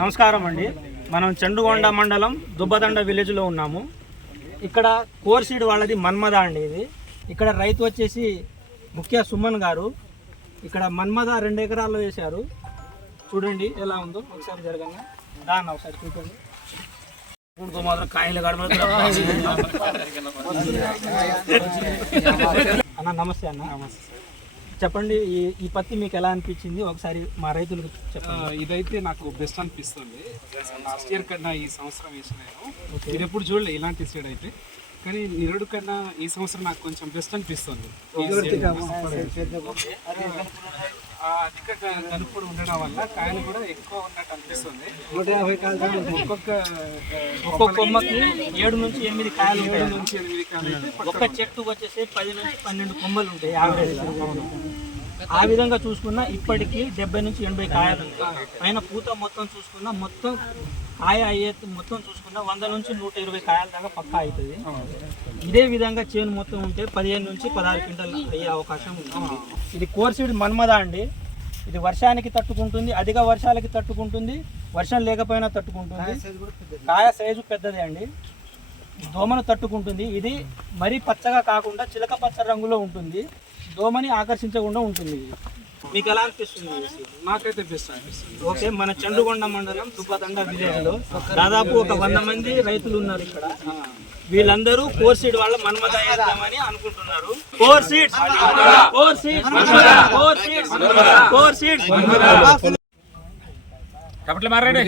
నమస్కారం అండి. మనం చండుగొండ మండలం దుబ్బదండ విలేజ్లో ఉన్నాము. ఇక్కడ కోర్సీడ్ వాళ్ళది మన్మద అండి. ఇది ఇక్కడ రైతు వచ్చేసి ముఖ్య సుమన్ గారు. ఇక్కడ మన్మద 2 ఎకరాల్లో వేశారు. చూడండి ఎలా ఉందో ఒకసారి జరగండి, దాన్ని ఒకసారి చూడండి. అన్న నమస్తే అన్న. నమస్తే. చెప్పండి, ఈ పత్తి మీకు ఎలా అనిపించింది ఒకసారి మా రైతులకు చెప్పండి. ఇదైతే నాకు బెస్ట్ అనిపిస్తుంది. లాస్ట్ ఇయర్ కన్నా ఈ సంవత్సరం వేసినాను. మీరు ఎప్పుడు చూడలే ఇలాంటి సీడ్ అయితే, కానీ నిరుడు కన్నా ఈ సంవత్సరం నాకు కొంచెం బెస్ట్ అనిపిస్తుంది. అధిక కలుపుడు ఉండడం వల్ల కాయలు కూడా ఎక్కువ ఉన్నట్టు అనిపిస్తుంది. ఒక్కొక్క కొమ్మకి 7 నుంచి 8 కాయలు ఉంటాయి. ఒక్క చెట్టు వచ్చేసి 10 నుంచి 12 కొమ్మలు ఉంటాయి యావరేజ్. ఆ విధంగా చూసుకున్నా ఇప్పటికీ 70 నుంచి 80 కాయలు ఉంటాయి. పైన పూత మొత్తం చూసుకున్నా, మొత్తం కాయ అయ్యే మొత్తం చూసుకున్నా 100 నుంచి 120 కాయల దాకా పక్కా అవుతుంది. ఇదే విధంగా చేను మొత్తం ఉంటే 15 నుంచి 16 క్వింటల్ అయ్యే అవకాశం ఉంది. ఇది కోర్సీడ్ మన్మద అండి. ఇది వర్షానికి తట్టుకుంటుంది, అధిక వర్షాలకి తట్టుకుంటుంది, వర్షం లేకపోయినా తట్టుకుంటుంది. కాయ సైజు పెద్దదే అండి. దోమను తట్టుకుంటుంది. ఇది మరీ పచ్చగా కాకుండా చిలక పచ్చ రంగులో ఉంటుంది. దోమని ఆకర్షించకుండా ఉంటుంది. మీకు ఎలా అనిపిస్తుంది? నాకైతే బెస్ట్ అనిపిస్తుంది. ఓకే, మన చండుగొండ మండలం దుబ్బదండ విలేజ్లో దాదాపు ఒక 100 మంది రైతులు ఉన్నారు ఇక్కడ. వీళ్ళందరూ కోర్సీడ్ వాళ్ళ మన్మద వేద్దామని అనుకుంటున్నారు. కోర్సీడ్ కాబట్టి మారాడు